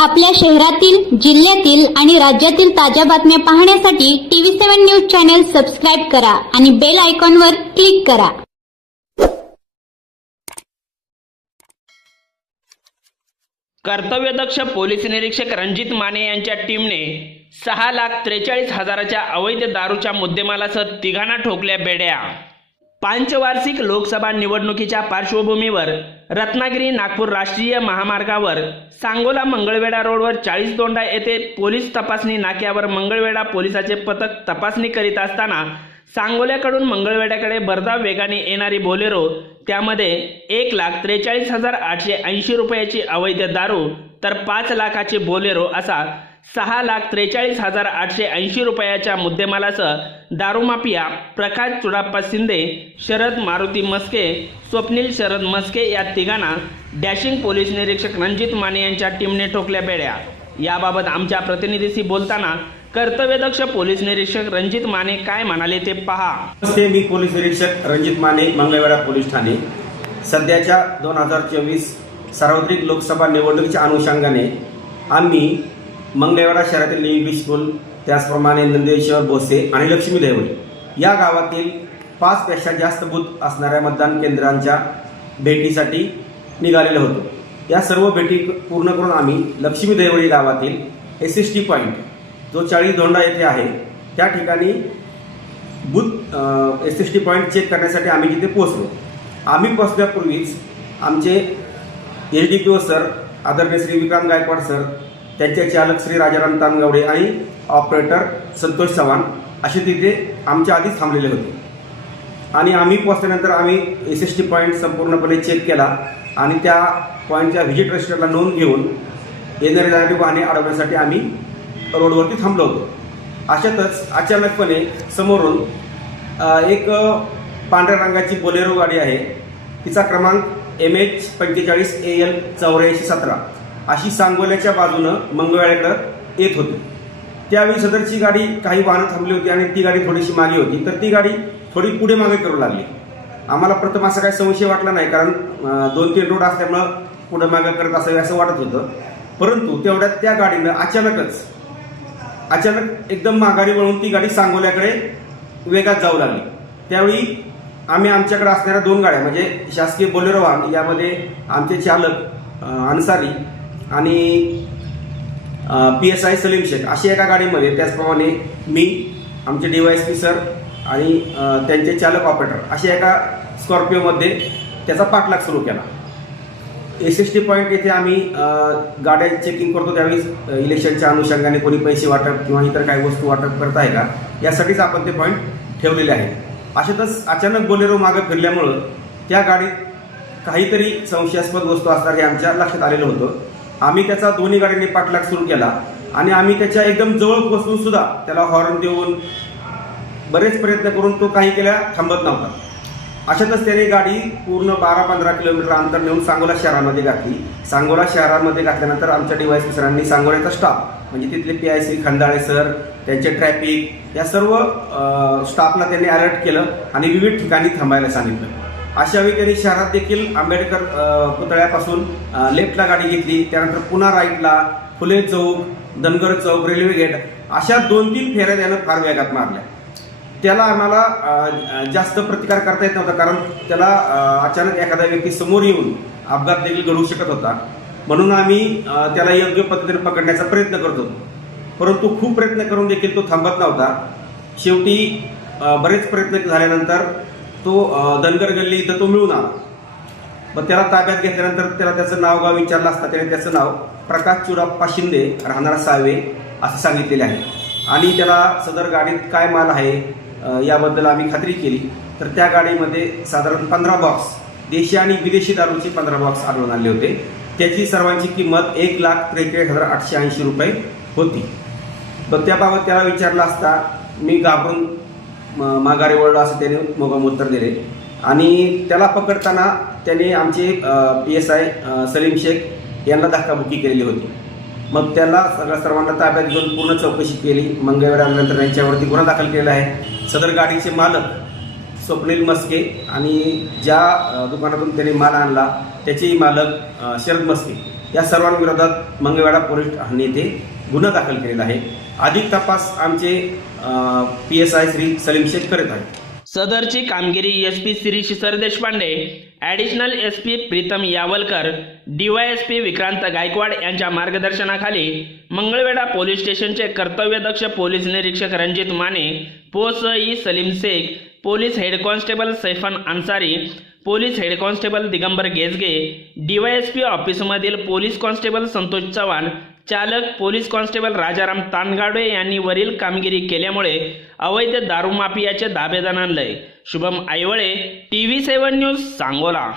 आपल्या शहरातील जिल्ह्यातील आणि राज्यातील ताज्या बातम्या पाहण्यासाठी TV seven news channel subscribe करा आणि बेल आयकॉनवर क्लिक करा. कर्तव्यदक्ष पोलीस निरीक्षक रणजित माने यांच्या टीमने सहा लाख त्रेचाळीस हजाराच्या अवैध दारूच्या मुद्देमालासह तिघांना ठोकल्या बेड्या. पंचवार्षिक लोकसभा निवडणुकीच्या पार्श्वभूमीवर रत्नागिरी नागपूर राष्ट्रीय महामार्गावर सांगोला मंगळवेढा रोडवर चाळीस दोंडा येथे पोलीस तपासणी नाक्यावर मंगळवेढा पोलिसाचे पथक तपासणी करीत असताना सांगोल्याकडून मंगळवेढ्याकडे भरधाव वेगाने येणारी बोलेरो त्यामध्ये एक लाख त्रेचाळीस हजार आठशे ऐंशी रुपयाची अवैध दारू तर पाच लाखाची बोलेरो असा सहा लाख त्रेचाळीस हजार आठशे ऐंशी रुपयाच्या मुद्देमालासह दारुमाफिया प्रकाश चुडाप्पा शिंदे शरद मारुती मस्के स्वप्नील शरद मस्के या तिघांना डॅशिंग पोलीस निरीक्षक रणजित माने यांच्या टीमने ठोकल्या बेड्या. याबाबत आमच्या प्रतिनिधीशी बोलताना कर्तव्यदक्ष पोलीस निरीक्षक रणजित माने काय म्हणाले ते पहा. नमस्ते मी पोलीस निरीक्षक रणजित माने मंगळवेढा पोलीस ठाणे. सध्याच्या दोन हजार चोवीस सार्वत्रिक लोकसभा निवडणुकीच्या अनुषंगाने आम्ही मंगळवेढा शहरातील इंग्लिश स्कूल त्याचप्रमाणे नंदेश्वर भोसे आणि लक्ष्मी देवळी. या गावातील पाचपेक्षा जास्त बूथ असणाऱ्या मतदान केंद्रांच्या भेटीसाठी निघालेलो होतो. या सर्व भेटी पूर्ण करून आम्ही लक्ष्मी देवळी गावातील एस एस टी पॉईंट जो चाळीस धोंडा येथे आहे त्या ठिकाणी booth S S T point check करण्यासाठी आम्ही तिथे पोहोचलो. आम्ही पोहोचण्यापूर्वीच आमचे H D P O sir आदरणीय श्री विक्रांत गायकवाड सर त्यांचे चालक श्री राजाराम तानगावडे आणि ऑपरेटर संतोष चव्हाण असे तिथे आमच्या आधीच थांबलेले होते. आणि आम्ही पोहोचल्यानंतर आम्ही एस एस टी पॉईंट संपूर्णपणे चेक केला आणि त्या पॉईंटच्या व्हिजिट रजिस्टरला नोंद घेऊन येणारे जाणारी वाहने अडवण्यासाठी आम्ही रोडवरती थांबलो होतो. अशातच अचानकपणे समोरून एक पांढऱ्या रंगाची बोलेरो गाडी आहे. तिचा क्रमांक एम एच पंचेचाळीस ए एल चौऱ्याऐंशी सतरा. अशी सांगोल्याच्या बाजूनं मंगळवेळ्याकडं येत होती. त्यावेळी सदरची गाडी काही वाहनं थांबली होती आणि ती गाडी थोडीशी मागे होती. तर ती गाडी थोडी पुढे मागे करू लागली. आम्हाला प्रथम असा काही संशय वाटला नाही कारण दोन तीन रोड असल्यामुळं पुढे मागे करत असावे असं वाटत होतं. परंतु तेवढ्यात त्या गाडीनं अचानकच अचानक एकदम माघारी वळून ती गाडी सांगोल्याकडे वेगात जाऊ लागली. त्यावेळी आम्ही आमच्याकडे असणाऱ्या दोन गाड्या म्हणजे शासकीय बोलेरो वाहन यामध्ये आमचे चालक अन्सारी आणि P S I Salim Shaikh अशी एका गाडीमध्ये त्याचप्रमाणे मी आमचे D Y S P sir आणि त्यांचे चालक ऑपरेटर अशा एका स्कॉर्पिओमध्ये त्याचा पाठलाग सुरू केला. एस एस टी पॉईंट येथे आम्ही गाड्या चेकिंग करतो. त्यावेळी इलेक्शनच्या अनुषंगाने कोणी पैसे वाटप किंवा इतर काही वस्तू वाटप करत आहे का? यासाठीच आपण ते पॉईंट ठेवलेले आहे. अशातच अचानक बोलेरो मागं फिरल्यामुळं त्या गाडीत काहीतरी संशयास्पद वस्तू असणार हे आमच्या लक्षात आलेलं होतं. आम्ही त्याचा दोन्ही गाड्यांनी पाठलाग सुरू केला. आणि आम्ही त्याच्या एकदम जवळ बसून सुद्धा त्याला हॉर्न देऊन बरेच प्रयत्न करून तो काही केल्या थांबत नव्हता. अशातच त्याने गाडी पूर्ण बारा पंधरा किलोमीटर अंतर नेऊन सांगोला शहरामध्ये घातली. सांगोला शहरामध्ये घातल्यानंतर आमच्या डिवायस सरांनी सांगोल्याचा स्टाफ म्हणजे तिथले P I C Khandale sir त्यांचे ट्रॅफिक या सर्व स्टाफला त्यांनी अलर्ट केलं आणि विविध ठिकाणी थांबायला सांगितलं. अशा वेळी त्यांनी शहरात देखील आंबेडकर पुतळ्यापासून लेफ्टला गाडी घेतली. त्यानंतर पुन्हा राईटला फुले चौक धनगर चौक रेल्वे गेट अशा दोन तीन फेऱ्या त्यानं फार वेगात मारल्या. त्याला आम्हाला जास्त प्रतिकार करता येत नव्हता. कारण त्याला अचानक एखादा व्यक्ती समोर येऊन अपघात देखील घडवू शकत होता. म्हणून आम्ही त्याला योग्य पद्धतीने पकडण्याचा प्रयत्न करत होतो. परंतु खूप प्रयत्न करून देखील तो थांबत नव्हता. शेवटी बरेच प्रयत्न झाल्यानंतर तो धनगर गल्ली इथं तो मिळून आला मग त्याला ताब्यात घेतल्यानंतर त्याला त्याचं नाव गाव विचारलं असता त्याने त्याचं नाव प्रकाश चुराप्पा शिंदे राहणारा सावे असं सांगितलेले आहे. आणि त्याला सदर गाडीत काय माल आहे याबद्दल आम्ही खात्री केली. तर त्या गाडीमध्ये साधारण पंधरा बॉक्स देशी आणि विदेशी दारूचे पंधरा बॉक्स आढळून आले होते. त्याची सर्वांची किंमत एक लाख त्रेचाळीस हजार आठशे ऐंशी रुपये होती. तर त्याबाबत त्याला विचारलं असता मी घाबरून माघारे वळलो असं त्याने मोगम उत्तर दिले. आणि त्याला पकडताना त्याने आमचे P S I Salim Shaikh यांना धक्काबुक्की केलेली होती. मग त्याला सगळ्या सर्वांना ताब्यात घेऊन पूर्ण चौकशी केली. मंगळवारी आल्यानंतर यांच्यावरती गुन्हा दाखल केला आहे. सदर गाडीचे मालक स्वप्नील मस्के आणि ज्या दुकानातून त्याने माल आणला त्याचेही मालक शरद मस्के या सर्वांविरोधात मंगळवेढा पोलीस ठाणे येथे गुन्हा दाखल केलेला आहे. अधिक तपास आमचे P S I Shri Salim Shaikh करत आहेत. सदरची कामगिरी S P Shri शिसर Sardeshpande additional S P Pritam Yavalkar D Y S P Vikrant Gaikwad यांच्या मार्गदर्शनाखाली मंगळवेढा पोलीस स्टेशनचे कर्तव्यदक्ष पोलीस निरीक्षक रणजित माने पोस E Salim Shaikh police head constable Saifan Ansari police head constable Digambar गेजगे D Y S P ऑफिसमधील पोलीस कॉन्स्टेबल संतोष चव्हाण चालक police constable Rajaram तानगाडे यांनी वरील कामगिरी केल्यामुळे अवैध दारू माफियाचे दाबेदान आणलंय. Shubham Aiwale T V seven news Sangola.